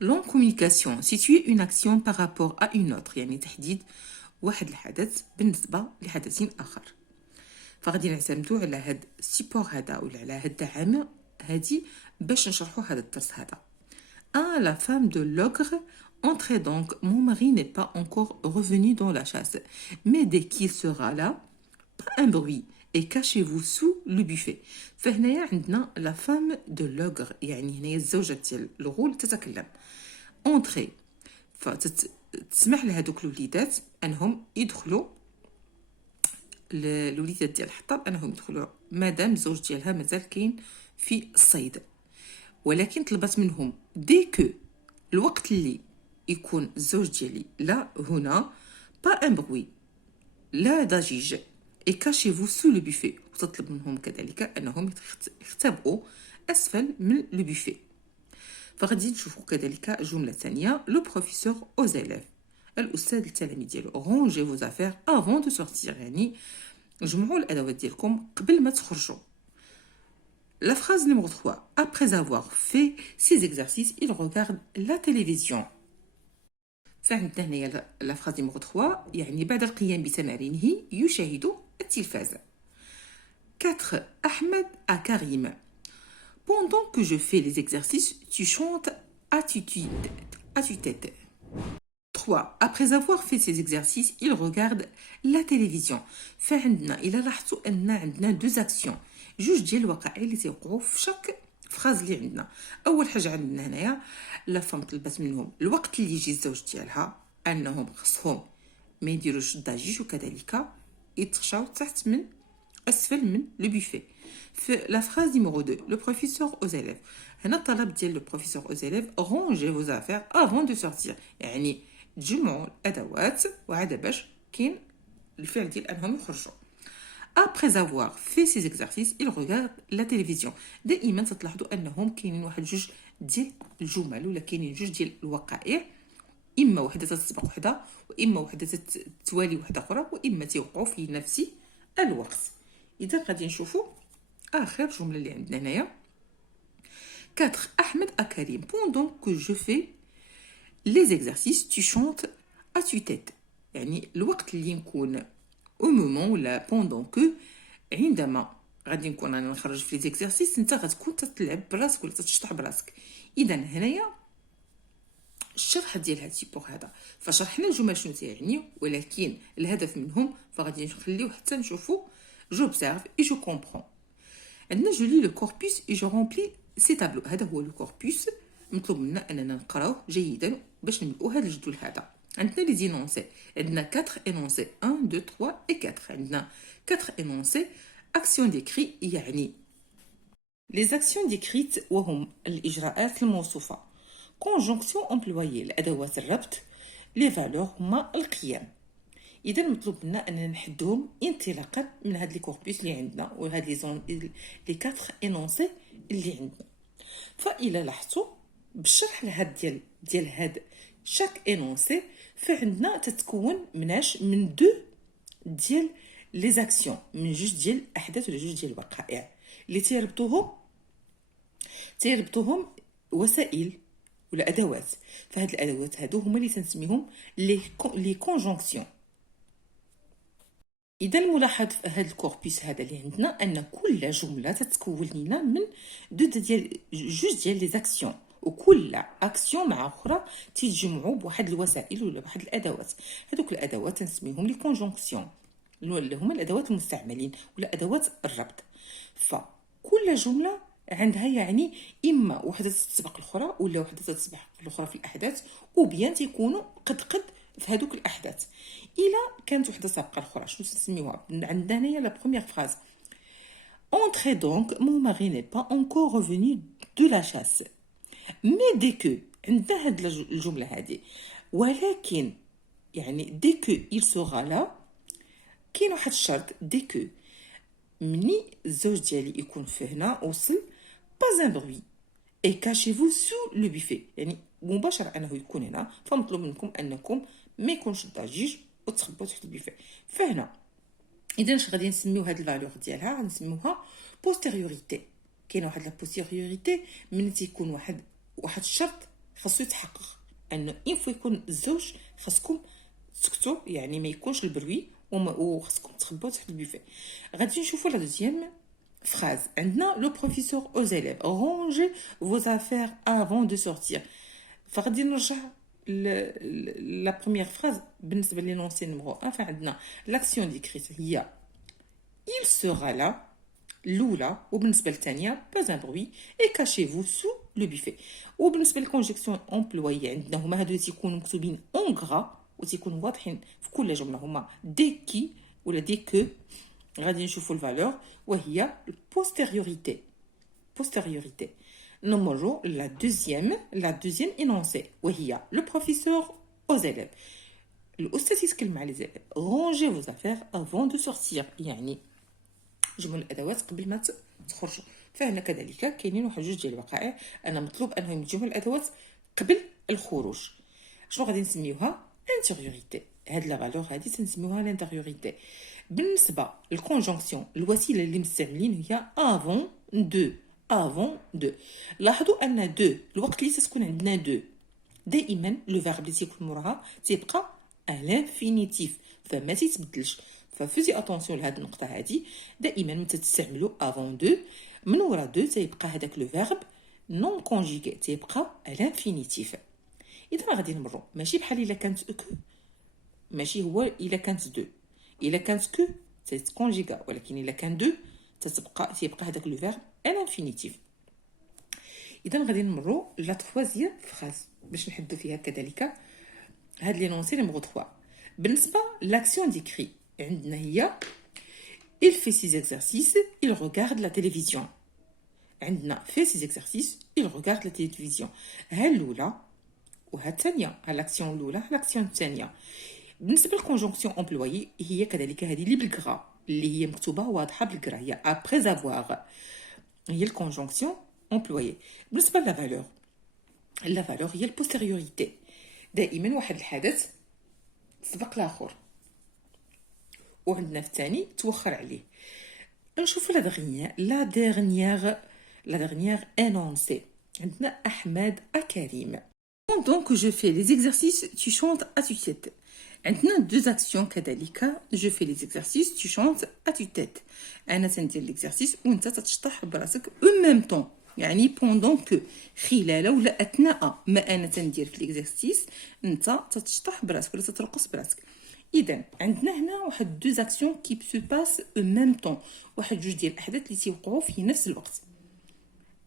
L'encommunication, situer une action par rapport à une autre يعني تحديد واحد الحدث بالنسبة لحدث آخر. فغادي نعتمدو على هاد السيبور هذا ولا على هاد الدعامة هادي باش نشرحو هذا الدرس هذا. La femme de l'ogre entrait donc. Mon mari n'est pas encore revenu dans la chasse. Mais dès qu'il sera là, pas un bruit. Et cachez-vous sous le buffet. فهنايا عندنا la femme de l'ogre يعني هنايا الزوجة ديال الغول تتكلم. Entrer. فتسمح لهذوك الوليدات انهم يدخلوا الوليدات ديال الحطب انهم يدخلوا مادام الزوج ديالها مازال كاين في الصيد. ولكن طلبت منهم ديكو الوقت اللي يكون الزوج ديالي لا هنا با ان بروي لا ضجيج اي كاشيفو سو لو بوفي. وتطلب منهم كذلك انهم يختبئوا اسفل من لو بوفي. فغادي نشوفوا كذلك جمله ثانيه لو بروفيسور او زيليف الاستاذ التلاميذ ديالو رونجي فو زافير افون دو سورتير يعني جمعوا الادوات ديالكم قبل ما تخرجوا. La phrase numéro 3. Après avoir fait ces exercices, il regarde la télévision. فعندنا هنايا la phrase numéro 3 يعني بعد القيام بتمارينه يشاهد التلفاز. 4. Ahmed à Karim. Pendant que je fais les exercices, tu chantes à tue-tête. 3. Après avoir fait ces exercices, il regarde la télévision. فعندنا إلا لاحظتوا أن عندنا deux actions. جوج ديال الوقائع اللي تيوقعوا في شاك فراز اللي عندنا. اول حاجه عندنا هنايا لا فام طلبت منهم الوقت اللي يجي الزوج ديالها انهم خصهم ما يديروش الضجيج وكذلك يتخشاو تحت من اسفل من لو بوفي. في لا فراز نيميرو 2 لو بروفيسور او زيليف هنا الطلب ديال لو بروفيسور او زيليف رونجي فو زافير افون دو سورتير يعني تجمعوا الادوات وعاد باش كاين الفعل ديال انهم يخرجوا. Après avoir fait ces exercices, il regarde la télévision. دائما تلاحظوا انهم كاينين واحد جوج ديال الجمل ولا كاينين جوج ديال الوقائع اما وحده تتسبق وحده واما وحده تتوالي وحده اخرى واما تيوقعوا في نفس الوقت. اذا غادي نشوفوا اخر جمله اللي عندنا هنايا 4 Ahmed à Karim pendant que je fais les exercices tu chantes à tue-tête يعني الوقت اللي نكون au moment ولا pendant que عندما غادي نكون انا نخرج في لي زيكزارسيس انت غتكون تتلعب براسك ولا تشطح براسك. اذا هنايا الشرح ديال هذا السيبور هذا فشرحنا الجمل شنو تيعني ولكن الهدف منهم فغادي نخليو حتى نشوفوا j'observe et je comprends. عندنا je lis le corpus et je remplis ces tableaux. هذا هو لو كوربوس مطلوب منا اننا نقراوه جيدا باش نملؤوا هذا الجدول هذا. عندنا لي زينونسي عندنا 4 énoncés 1 2 3 et 4 عندنا 4 énoncés action décrite يعني les actions décrites وهم الإجراءات الموصوفة. conjonction employée الأدوات الربط les valeurs هما القيم. إذا مطلوب منا أننا نحدهم انطلاقا من هاد لي كوربوس اللي عندنا وهاد لي 4 énoncés اللي عندنا. فإلا لاحظتوا بالشرح لهاد ديال هاد chaque énoncé فعندنا تتكون مناش من دو ديال لي زاكسيون من جوج ديال الاحداث ولا جوج ديال الوقائع اللي تيربطوهم وسائل ولا ادوات. فهاد الادوات هادو هما اللي تنسميهم لي كونجونكسيون. اذا الملاحظ في هاد الكوربوس هذا اللي عندنا ان كل جمله تتكون لنا من جوج ديال لي زاكسيون وكل اكسيون مع اخرى تيتجمعوا بواحد الوسائل ولا بواحد الادوات. هذوك الادوات تنسميهم لي كونجونكسيون اللي هما الادوات المستعملين ولا ادوات الربط. فكل جمله عندها يعني اما وحده تتسبق الاخرى ولا وحده تتسبق الاخرى في الاحداث وبيان تيكونوا قد في هذوك الاحداث. الا كانت وحده سابقه الاخرى شنو تسميوها؟ عندنا هنايا لا بروميير فراز Entrez donc, mon mari n'est pas encore revenu de la chasse. Mais dès que عندنا هاد الجمله هذه ولكن يعني dès que il sera là كاين واحد الشرط dès que مني الزوج ديالي يكون في هنا وصل pas un bruit et cachez-vous sous le buffet يعني مباشره انه يكون هنا فمطلوب منكم انكم ما يكونش الضجيج وتخبوا تحت البيفي. فهنا اذا اش غادي نسميو هاد الفالور ديالها غنسميوها بوستيريوريتي. كاين واحد لا بوستيريوريتي من تيكون واحد الشرط خاصو يتحقق انه ان فوا يكون الزوج خاصكم تسكتوا، يعني ما يكونش البروي وخاصكم تخبوا تحت البوفيه. غادي نشوفوا لا دوزيام فراز. عندنا لو بروفيسور aux élèves rangez vos affaires avant de sortir. فغادي نرجع لا بروميير فراز بالنسبه لي لونسي نيميرو 1. فعندنا لاكسيون ديكريت هي il sera là الاولى، وبالنسبه للثانيه pas un bruit et cachez-vous sous le buffet. وبالنسبه للكونجكسيون امبلوي عندنا هما هادو تيكونوا مكتوبين اون غرا وتيكونوا واضحين في كل جمله، هما دي كي ولا دي كو. غادي نشوفوا الفالور وهي البوستيريوريتي. بوستيريوريتي نمروا لا دوزيام énoncé وهي لو بروفيسور aux élèves. الاستاذ يتكلم على لي زيليف رونجي فوز افير افون دو سورتير، يعني جمل الادوات قبل ما تخرجوا. فهنا كذلك كاينين واحد جوج ديال الوقائع انا مطلوب انهم يجيو الادوات قبل الخروج. شنو غادي نسميوها؟ انتيريوريتي. هاد لا فالور هادي تنسميوها لانتيريوريتي. بالنسبه للكونجونكسيون الوسيله اللي مستعملين هي افون دو. افون دو لاحظوا ان دو الوقت اللي تكون عندنا دو دائما لو فيرب اللي تيكون موراها تيبقى الانفينيتيف فما تيتبدلش. ففوزي اتونسيون لهاد النقطه هادي، دائما متى تستعملوا افون دو من ورا دو تيبقى هذاك لو فيرب نون كونجيغي تيبقى الانفينيتيف. اذا غادي نمروا ماشي بحال الا كانت كو، ماشي هو الا كانت دو. الا كانت كو تيتكونجيغا، ولكن الا كان دو تيبقى هذاك لو فيرب الانفينيتيف. اذا غادي نمروا لا تروازيام فراز باش نحدوا فيها كذلك هاد لي نونسي نيميرو 3. بالنسبه لاكسيون ديكري عندنا هي il fait ses exercices, il regarde la télévision. عندنا fait ses exercices, il regarde la télévision. ها الاولى وها الثانيه، ها لاكسيون الاولى ها لاكسيون الثانيه. بالنسبه للكونجونكسيون امبلويي هي كذلك هذه اللي بالكرا اللي هي مكتوبه واضحه بالكرا، هي après avoir، هي الكونجونكسيون امبلويي. بالنسبه لا فالور، لا فالور هي البوستيريوريتي. دائما واحد الحدث سبق الاخر وعندنا في الثاني توخر عليه. نشوف لا dernière énoncé. عندنا احمد كريم. Pendant que je fais les exercices, tu chantes à tue-tête. عندنا deux actions كذلك. Je fais les exercices, tu chantes à tue-tête. انا تندير ليكزارسيس وانت تتشطح براسك en même temps، يعني pendant que خلال ولا اثناء ما انا تندير في ليكزارسيس انت تتشطح براسك ولا تترقص براسك. اذا عندنا هنا واحد دو زاكسيون كي سو باس او ميم طون، واحد جوج ديال الاحداث اللي تيوقعوا في نفس الوقت.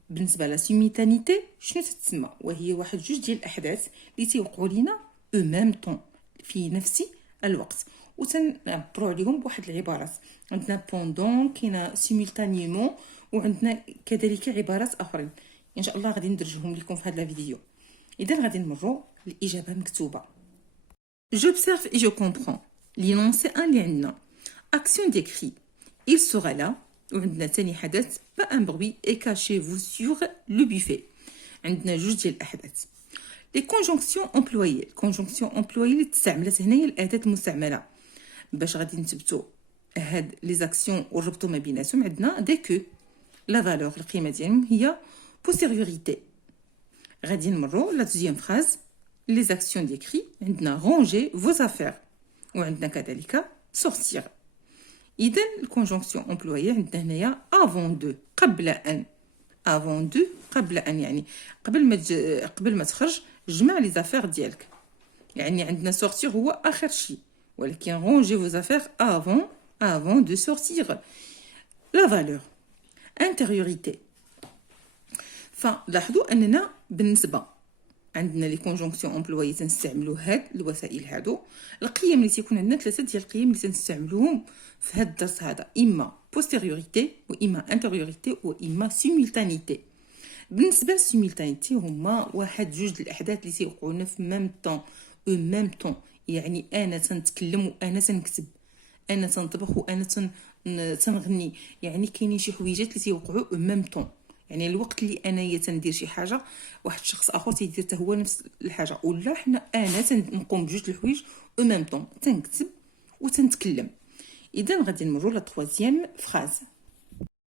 بالنسبه لا سيميتانيتي شنو تتسمى؟ وهي واحد جوج ديال الاحداث اللي تيوقعوا لينا او ميم طون في نفس الوقت، وتنعبروا عليهم بواحد العبارات. عندنا بوندون، كاينه سيمولتانيمون، وعندنا كذلك عبارات اخرين ان شاء الله غادي ندرجهم لكم في هذا الفيديو. اذا غادي نمروا الاجابه مكتوبه. J'observe et je comprends. l'énoncé 1 اللي عندنا action d'écrit il sera là، وعندنا ثاني حدث pas un bruit et cachez-vous sur le buffet. عندنا جوج ديال الاحداث. les conjonctions employées، الكونجونكسيون امبلويي اللي تستعملت هنا هي الاداه المستعمله. باش غادي نثبتوا هاد لي زاكسيون ونربطوا ما بيناتهم عندنا دي كو لا فالور القيمه ديالهم هي بوستيريوريتي. غادي نمروا لا دوزيام فراز les actions d'écrit عندنا ranger vos affaires وعندنا كذلك sortir. إذا الكونجونكسيون امبلويي عندنا هنايا avant de قبل أن، avant de قبل أن، يعني قبل ما تخرج جمع لي زافير ديالك، يعني عندنا sortir هو آخر شيء، ولكن ranger vos affaires avant de sortir. la valeur intériorité. فلاحظوا أننا بالنسبة عندنا لي كونجونكسيون امبلويي تنستعملوا هاد الوسائل هادو. القيم اللي تيكون عندنا ثلاثه ديال القيم اللي تنستعملوهم في هاد الدرس هذا، اما بوستيريوريتي واما انتيريوريتي واما سيمولتانيتي. بالنسبه للسيمولتانيتي هما واحد جوج ديال الاحداث اللي تيوقعونا في ميم طون، يعني انا تنتكلم وانا تنكتب، انا تنطبخ وانا تنغني، يعني كاينين شي حويجات اللي تيوقعوا ميم طون. يعني الوقت اللي انايا تندير شي حاجه واحد الشخص اخر تيدير حتى هو نفس الحاجه، ولا حنا انا تنقوم بجوج الحوايج او ميم طون، تنكتب وتنتكلم. اذا غادي نمروا لا تروازيام فراز.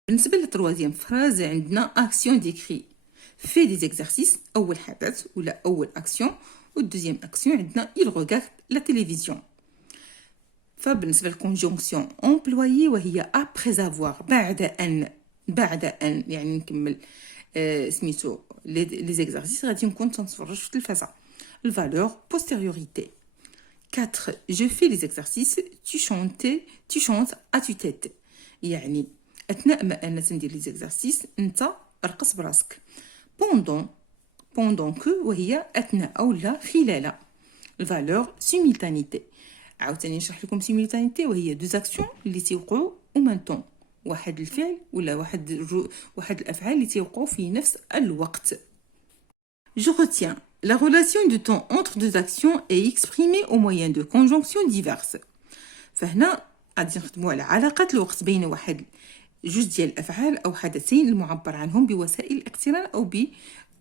بالنسبه للتروازيام فراز عندنا اكسيون ديكري fait des exercices أول حدث ولا أول action و deuxième action عندنا il regarde la télévision. فبالنسبة للكونجونكسيون employée وهي après avoir بعد أن يعني نكمل سميتو لي زيكزارسيس غادي نكون تنتفرج في التلفازة. الفالور postériorité. 4 je fais les exercices tu chantes à tue-tête يعني أثناء ما أنا تندير لي زيكزارسيس أنت رقص براسك. pendant que وهي أثناء أو لا خلال. الفالور simultanéité. عاوتاني نشرح لكم simultanéité وهي دو زاكسيون اللي تيوقعوا او ميم طون واحد الفعل ولا واحد الافعال اللي تيوقعوا في نفس الوقت. Je retiens la relation de temps entre deux actions est exprimée au moyen de conjonctions diverses. فهنا غادي نخدموا على علاقة الوقت بين واحد جوج ديال الافعال او حدثين المعبر عنهم بوسائل الاقتران او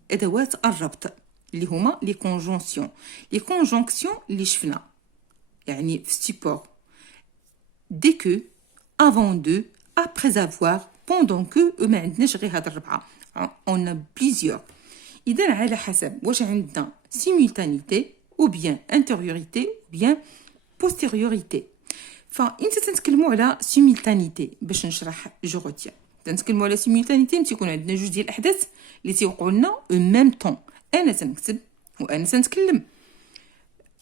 بادوات الربط اللي هما لي كونجونكسيون. لي كونجونكسيون اللي شفنا يعني في ستيبور dès que avant de après avoir pendant que ما عندناش غير هاد الربعه on a plusieurs. اذا على حسب واش عندنا simultanéité ou bien intériorité ou bien postériorité. فانت تنتكلموا على simultanéité باش نشرح جو روتيان. تنتكلموا على simultanéité ملي تيكون عندنا جوج ديال الاحداث اللي تيوقعوا لنا au même temps. انا تنكتب وانا تنتكلم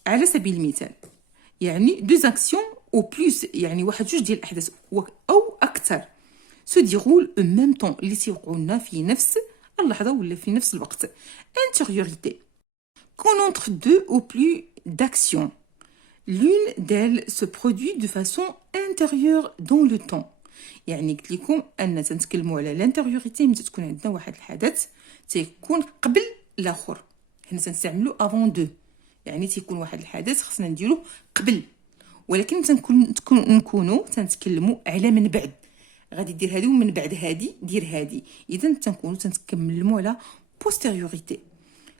على سبيل المثال يعني دو زاكسيون او بلوس يعني واحد جوج ديال الاحداث او اكثر سو ديرول او ميم طون اللي تيوقعوا لنا في نفس اللحظه ولا في نفس الوقت. انتيريوريتي كون انتر دو او بلو داكسيون l'une d'elles se produit de façon intérieure dans le temps. يعني قلت لكم ان تنتكلموا على الانتيريوريتي ملي تكون عندنا واحد الحدث تيكون قبل الاخر. هنا تنستعملوا avant de يعني تيكون واحد الحدث خصنا نديروه قبل ولكن نكونوا تنتكلموا على من بعد. غادي دير هذه ومن بعد هذه دير هذه. اذا تنكونوا تنتكلموا على postériorité.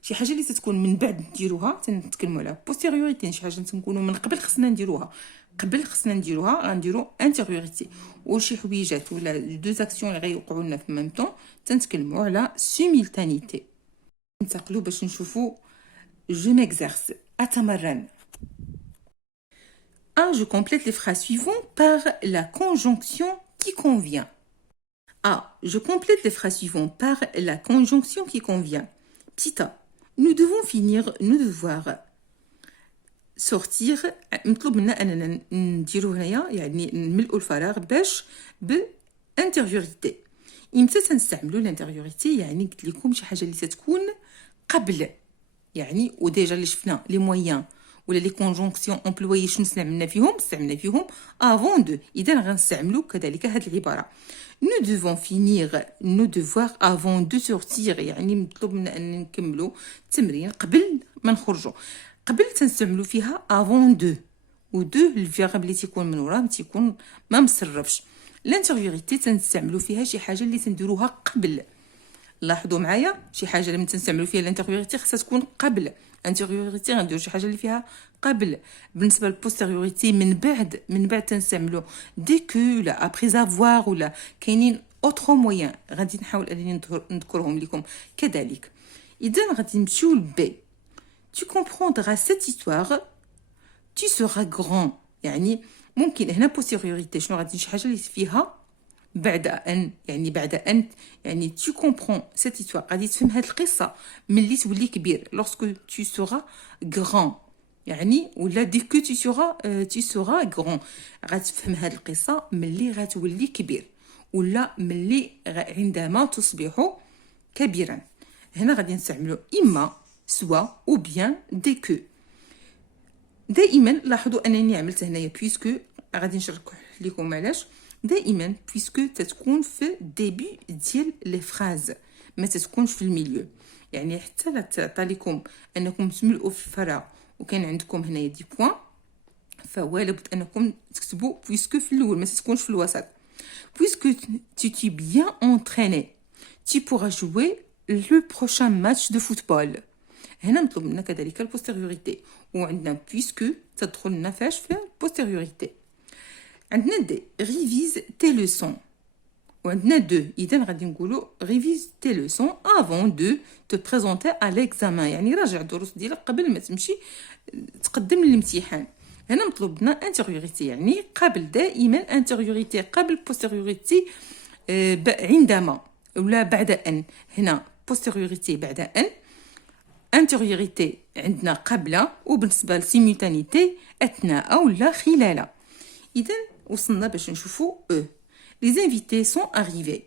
شي حاجه اللي تتكون من بعد نديروها تنتكلموا على postériorité. شي حاجه تنكونوا من قبل خصنا نديروها غنديروا intériorité. وشي حويجات ولا دو زاكسيون اللي غيوقعوا لنا في ميم طون تنتكلموا على simultanéité. ننتقلوا باش نشوفوا je m'exerce أتمرن. Je complète les phrases suivantes par la conjonction qui convient. Je complète les phrases suivantes par la conjonction qui convient. Petit a. Nous devons finir nos devoirs. sortir مطلوب منا أننا نديرو هنايا يعني نملئوا الفراغ باش بانتيريوريتي. إمتى تنستعملوا الانتيريوريتي يعني قلت لكم شي حاجة اللي تتكون قبل يعني وديجا اللي شفنا لي مويان ولا لي كونجونكسيون امبلويي شنو استعملنا فيهم avant de. اذا غنستعملوا كذلك هذه العباره nous devons finir nos devoirs avant de sortir يعني مطلوب منا ان نكملوا التمرين قبل ما نخرجوا. قبل تنستعملوا فيها avant de و de الفيرب اللي تيكون من وراه تيكون ما مصرفش. الانتيريوريتي تنستعملوا فيها شي حاجه اللي تنديروها قبل. لاحظوا معايا شي حاجه اللي تنستعملوا فيها الانتيريوريتي خصها تكون قبل. انتيريوريتي غنديروا شي حاجه اللي فيها قبل. بالنسبه للبوستيريوريتي من بعد تنستعملوا دي كو لا ابري افوار ولا كاينين اوتر مويان غادي نحاول انني نذكرهم لكم كذلك. اذا غادي نمشيو لبي tu comprendras cette histoire tu seras grand يعني ممكن هنا بوستيريوريتي شنو غادي شي حاجه اللي فيها بعد ان يعني tu comprends cette histoire غادي تفهم هاد القصه ملي تولي كبير lorsque tu seras grand يعني ولا dès que tu seras grand غادي تفهم هاد القصه ملي غتولي كبير ولا ملي عندما تصبح كبيرا. هنا غادي نستعملوا اما سوا ou bien dès que. دائما لاحظوا انني عملت هنايا puisque غادي نشرح لكم علاش. دائما puisque تتكون في ديبي ديال لي فراز ما تتكونش في الميليو. يعني حتى لا تعطى لكم انكم تملؤوا في الفراغ وكان عندكم هنايا دي بوين فهو لابد انكم تكتبوا puisque في الاول ما تتكونش في الوسط. puisque tu t'es bien entraîné tu pourras jouer le prochain match de football. هنا مطلوب منا كذلك البوستيريوريتي وعندنا puisque تدخل لنا فاش في البوستيريوريتي. عندنا دي ريفيز تي لوسون وعندنا دو اذا غادي نقولوا ريفيز تي لوسون افون دو تو بريزونتي ا ليكزامان، يعني راجع الدروس ديالك قبل ما تمشي تقدم للامتحان. هنا مطلوب لنا انتيريوريتي، يعني قبل، دائما انتيريوريتي قبل، بوستيريوريتي عندما ولا بعد ان. هنا بوستيريوريتي بعد ان، انتيريوريتي عندنا قبل، وبالنسبه لسيمولتانيتي اثناء ولا خلال. اذا وصلنا باش نشوفوا Les invités sont arrivés.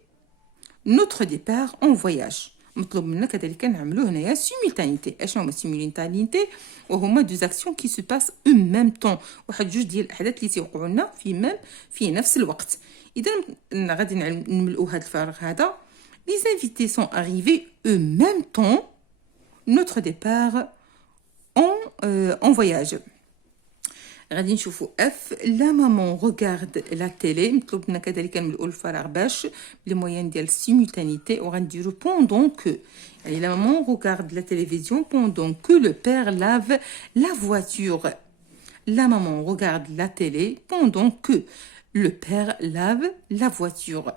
Notre départ en voyage. مطلوب منا كذلك نعملوا هنايا simultanéité. اشنو هما simultanéité؟ وهما deux actions qui se passent en même temps. واحد جوج ديال الاحداث اللي تيوقعوا لنا في نفس الوقت. اذا غادي نملؤوا هذا الفراغ هذا. Les invités sont arrivés en même temps. Notre départ en voyage. غادي نشوفوا اف لا مامون ريغارد لا تيلي. مطلوب لنا كذلك نملؤوا الفراغ باش لي موين ديال السيمولتانيتي، وغنديروا بوندون كو، يعني لا مامون ريغارد لا تيليفزيون بوندون كو لو بير لاف لا فواتور. لا مامون ريغارد لا تيلي بوندون كو لو بير لاف لا فواتور.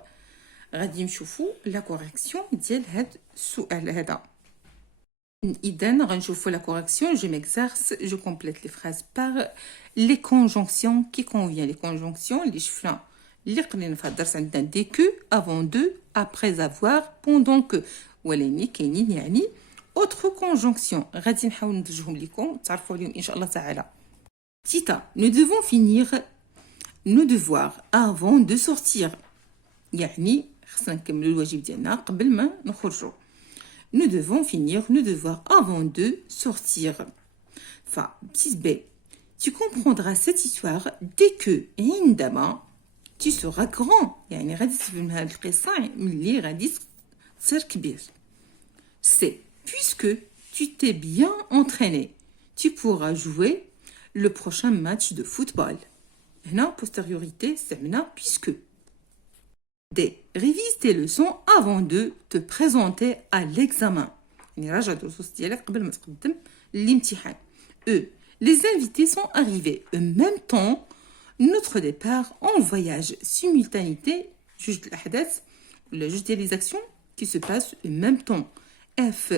غادي نشوفوا لا كوريكسيون ديال هذا السؤال هذا. إذن غنشوفوا la correction. Je m'exerce, je complète les phrases par les conjonctions qui conviennent. Les conjonctions اللي شفنا اللي قرينا في الدرس عندنا dès que, avant de, après avoir, pendant que. ولكن كاينين يعني autre conjonction. غادي نحاول ندرجهم لكم تعرفوا عليهم إن شاء الله تعالى. تيتا nous devons finir nos devoirs avant de sortir. يعني خصنا نكملوا الواجب ديالنا قبل ما نخرجوا. Nous devons finir nos devoirs avant de sortir. Enfin, petit B. Tu comprendras cette histoire dès que, عندما, tu seras grand. يعني غادي تفهم هاد القصة ملي غادي تصير كبير. C. Puisque tu t'es bien entraîné, tu pourras jouer le prochain match de football. هنا postériorité استعملنا puisque. D. Révise tes leçons avant de te présenter à l'examen. يعني راجع الدروس ديالك قبل ما تقدم للامتحان. E. Les invités sont arrivés en même temps. Notre départ en voyage. Simultanéité, juge الأحداث ولا juge des actions qui se passent en même temps. F.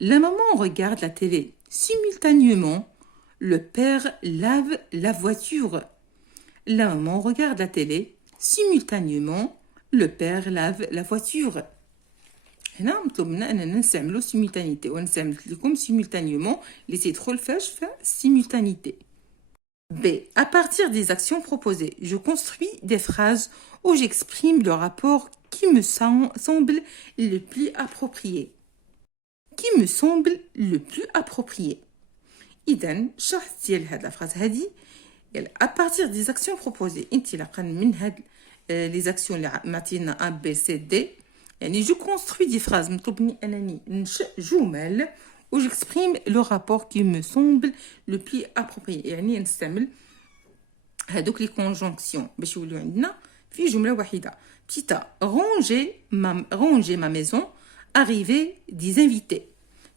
La maman regarde la télé. Simultanément, le père lave la voiture. La maman regarde la télé. Simultanément, le père lave la voiture. هنا مطلوب منا اننا نستعملوا simultanéité، ونستعمل لكم simultanément اللي تيدخل فاش في simultanéité. B. À partir des actions proposées, je construis des phrases où j'exprime le rapport qui me semble le plus approprié. Qui me semble le plus approprié. إذن شرح ديال هاد الفراز هادي à partir des actions proposées انطلاقا من هاد les actions اللي معطينا A B C D. يعني je construis des phrases مطلوب مني انني ننشئ جمل و j'exprime le rapport qui me semble le plus approprié. يعني نستعمل هادوك لي كونجونكسيون باش يوليو عندنا في جمله واحده. Tita ranger ma maison, arriver des invités.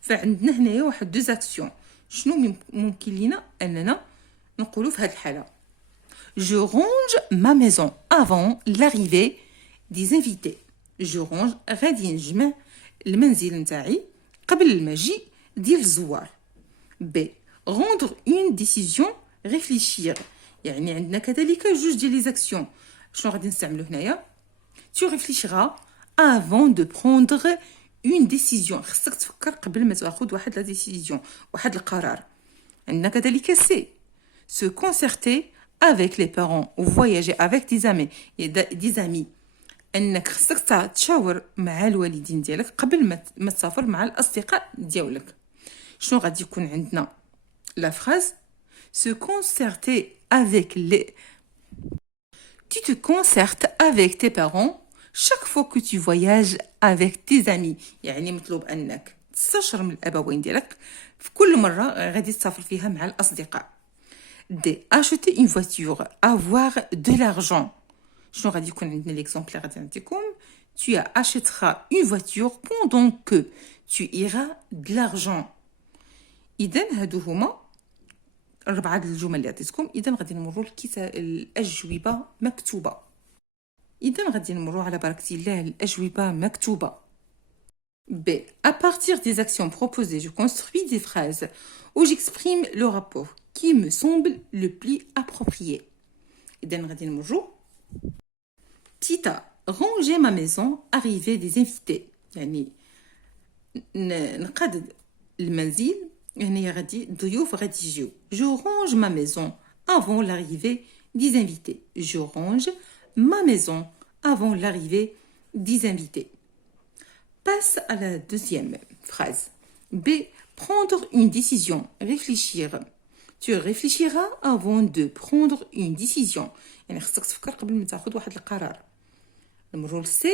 فعندنا هنايا واحد دوز اكسيون. شنو ممكن لينا اننا نقولوا في هذه الحاله؟ Je range ma maison avant l'arrivée des invités. Je range غادي نجمع المنزل نتاعي قبل المجيء ديال الزوار. B. Rendre une décision, réfléchir. يعني عندنا كذلك جوج ديال لي زاكسيون. شنو غادي نستعملو هنايا؟ Tu réfléchiras avant de prendre une décision. خصك تفكر قبل ما تاخذ واحد لا ديسيزيون، واحد القرار. عندنا كذلك C. Se concerter avec les parents ou voyager avec des amis. انك خصك تشاور مع الوالدين ديالك قبل ما تسافر مع الاصدقاء ديالك. شنو غادي يكون عندنا لا فراز se concerter avec les tu te concertes avec tes parents chaque fois que tu voyages avec tes amis. يعني مطلوب انك تستشر من الابوين ديالك في كل مره غادي تسافر فيها مع الاصدقاء. D. Acheter une voiture, avoir de l'argent. شنو غادي يكون عندنا ليكزامبل اللي غادي نعطيكم؟ Tu achèteras une voiture pendant que tu iras de l'argent. إذن هادو هما 4 الجمل اللي عطيتكم. إذن غادي نمروا الأجوبة مكتوبة. إذا غادي نمروا على بركة الله الأجوبة مكتوبة. B. À partir des actions proposées, je construis des phrases où j'exprime le rapport qui me semble le plus approprié. إذا غادي نمروا. Tita, ranger ma maison, arrivée des invités. يعني نقاد المنزل يعني غادي ضيوف غادي يجيو. Je range ma maison avant l'arrivée des invités. Je range ma maison avant l'arrivée des invités. Passe à la deuxième phrase. B. Prendre une décision. Réfléchir. Tu réfléchiras avant de prendre une décision. يعني خصك تفكر قبل ما تاخذ واحد القرار. نمروا ل C.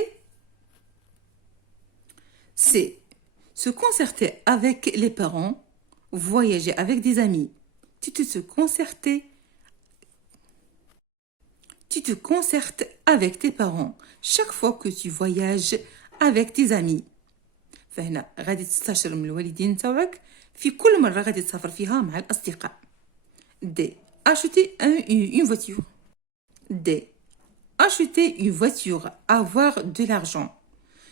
C. Se concerter avec les parents. Voyager avec des amis. Tu te concertes avec tes parents chaque fois que tu voyages avec tes amis. فهنا غادي تستشير من الوالدين تاعك في كل مرة غادي تسافر فيها مع الأصدقاء. D. Acheter une voiture. D. Acheter une voiture. Avoir de l'argent.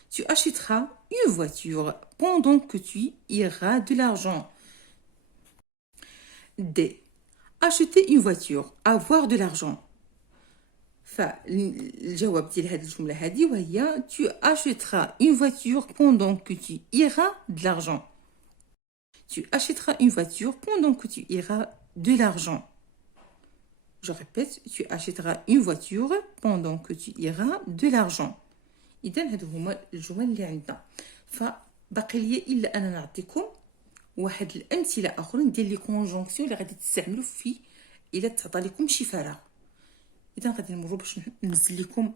Tu achèteras une voiture pendant que tu iras de l'argent. D. Acheter une voiture. Avoir de l'argent. فالجواب ديال هذه الجملة هذه وهي tu achèteras une voiture pendant que tu iras de l'argent. Tu achèteras une voiture pendant que tu iras de l'argent. Je répète, tu achèteras une voiture pendant que tu iras de l'argent. إذا هادو هما الجمل اللي عندنا. فباقي لي إلا أنا نعطيكم واحد الأمثلة آخرين ديال لي كونجونكسيون اللي غادي تستعملوا في إلا تعطى لكم شي فراغ. إذا غادي نمروا باش ننزل لكم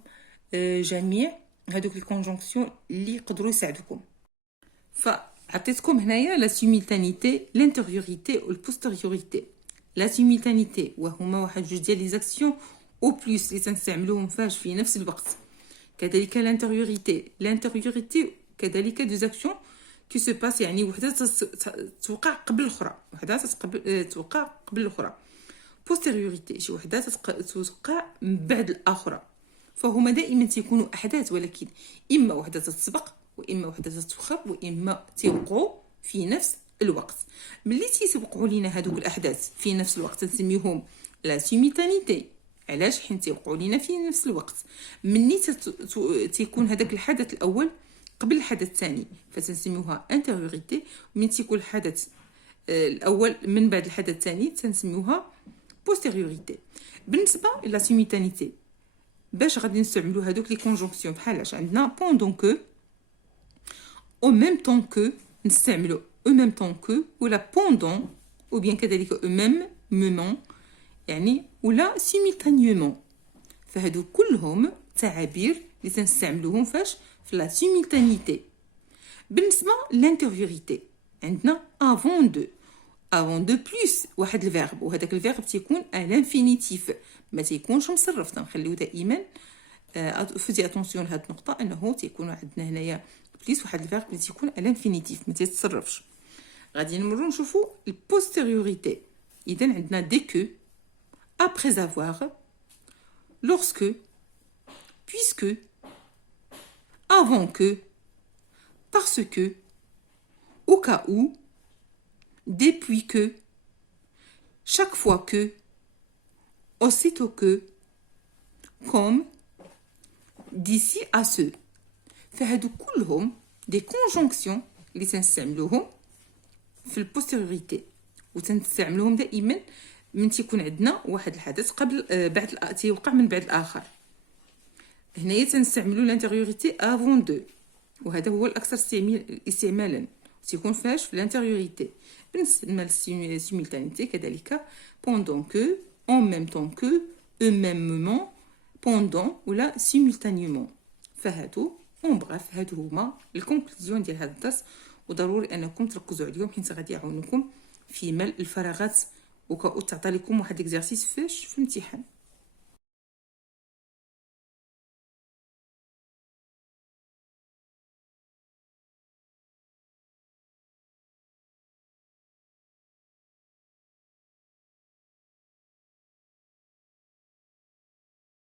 جميع هذوك الكونجونكسيون اللي يقدروا يساعدوكم. فعطيتكم هنايا لا سيمultanéité, l'intériorité و البوستيريوريتي. لا سيمultanéité وهما واحد جوج ديال لي زاكسيون او بلس اللي تنستعملوهم فاش في نفس الوقت. كذلك l'intériorité كذلك دو زاكسيون كي سو باس يعني وحده توقع قبل الاخرى توقع قبل الاخرى. بوستيريوريتي شي وحده توقع من بعد الاخرى. فهما دائما تيكونوا احداث ولكن اما وحده تتسبق واما وحده تتوخر واما تيوقعوا في نفس الوقت. ملي تيسبقوا لينا هذوك الاحداث في نفس الوقت نسميهم لا سيمultanéité. علاش؟ حيت تيوقعوا لينا في نفس الوقت. مني تيكون هذاك الحدث الاول قبل الحدث الثاني فتنسميوها انتيريوريتي. من تيكون الحدث الاول من بعد الحدث الثاني تنسميوها بوستيريوريتي. بالنسبه الى سيمultanéité باش غادي نستعملوا هذوك لي كونجونكسيون بحالاش عندنا بوندون كو او ميم طون كو نستعملوا او ميم طون كو ولا بوندون او بيان كذلك او ميم مومون يعني ولا سيمultanément. فهادو كلهم تعابير اللي تنستعملوهم فاش في لا سيمultanéité. بالنسبه للانتيريوريتي عندنا avant de plus واحد الفيرب وهذاك الفيرب تيكون الانفينيتيف ما تيكونش مصرف. تنخليو دائما فزي اتونسيون لهاد النقطه انه تيكون عندنا هنايا بليس واحد الفيرب اللي تيكون الانفينيتيف ما تيتصرفش. غادي نمروا نشوفوا البوستيريوريتي. اذا عندنا dès que, après avoir, lorsque, puisque, avant que, parce que, au cas où, depuis que, chaque fois que, aussitôt que, comme, d'ici à ce. فهادو كلهم دي كونجونكسيون اللي تنستعملوهم في البوستيريوريتي وتنستعملوهم دائما من تيكون عندنا واحد الحدث قبل بعد تيوقع من بعد الاخر. هنايا تنستعملوا الانتيريوريتي افون دو وهذا هو الاكثر استعمالا تيكون فاش في الانتيريوريتي. بالنسبه للسيمultanéité كذلك pendant que, en même temps que, au même moment, pendant ولا simultanément. فهادو اون بغاف هادو هما الكونكلوزيون ديال هذا الدرس وضروري انكم تركزوا عليهم حيت غادي يعاونوكم في ملء الفراغات وتعطي لكم واحد اكزرسيس فاش في الامتحان.